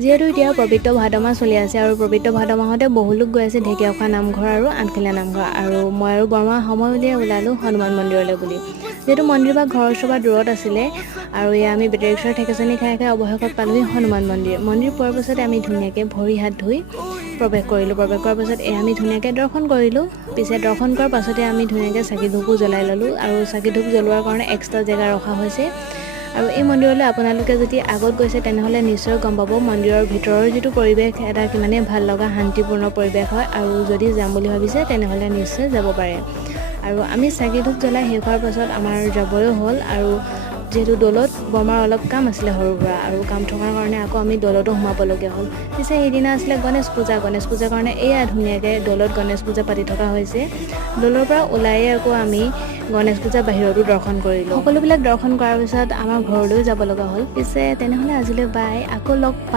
যিহেতু এতিয়া পবিত্ৰ ভাদ মাহ চলি আছে আৰু পবিত্ৰ ভাদ মাহতে বহু লোক গৈ আছে ঢেকীয়াখোৱা নামঘৰ আৰু আঠখেলীয়া নামঘৰ, আৰু মই আৰু বৰমা সময় উলিয়াই ওলালোঁ হনুমান মন্দিৰলৈ বুলি। যিহেতু মন্দিৰ বা ঘৰৰ ওচৰ পৰা দূৰত আছিলে আৰু এয়া আমি বেটেৰী ৰিক্সাৰ ঠেকেচনি খাই খাই অৱশেষত পালোহি হনুমান মন্দিৰ। মন্দিৰ পোৱাৰ পাছতে আমি ধুনীয়াকৈ ভৰি হাত ধুই প্ৰৱেশ কৰিলোঁ। প্ৰৱেশ কৰাৰ পাছত আমি ধুনীয়াকৈ দৰ্শন কৰিলোঁ। পিছে দৰ্শন কৰাৰ পাছতে আমি ধুনীয়াকৈ চাকি ধূপো জ্বলাই ল'লোঁ, আৰু চাকি ধূপ জ্বলোৱাৰ কাৰণে এক্সট্ৰা জেগা ৰখা হৈছে। আৰু এই মন্দিৰলৈ আপোনালোকে যদি আগত গৈছে তেনেহ'লে নিশ্চয় গম পাব মন্দিৰৰ ভিতৰৰ যিটো পৰিৱেশ এটা কিমানেই ভাল লগা শান্তিপূৰ্ণ পৰিৱেশ হয়, আৰু যদি যাম বুলি ভাবিছে তেনেহ'লে নিশ্চয় যাব পাৰে। আৰু আমি চাকি ধূপ জ্বলাই শেষ হোৱাৰ পাছত আমাৰ যাবই হ'ল, আৰু যিহেতু দৌলত বৰমাৰ অলপ কাম আছিলে সৰুৰ পৰা, আৰু কাম থকাৰ কাৰণে আকৌ আমি দৌলতো সোমাবলগীয়া হ'ল। পিছে সেইদিনা আছিলে গণেশ পূজাৰ কাৰণে এয়া ধুনীয়াকৈ দৌলত গণেশ পূজা পাতি থকা হৈছে। দৌলৰ পৰা ওলায়ে আকৌ আমি গণেশ পূজা বাহিৰতো দৰ্শন কৰিলোঁ। সকলোবিলাক দৰ্শন কৰাৰ পিছত আমাৰ ঘৰলৈও যাব লগা হ'ল। পিছে তেনেহ'লে আজিলৈ বাই, আকৌ লগ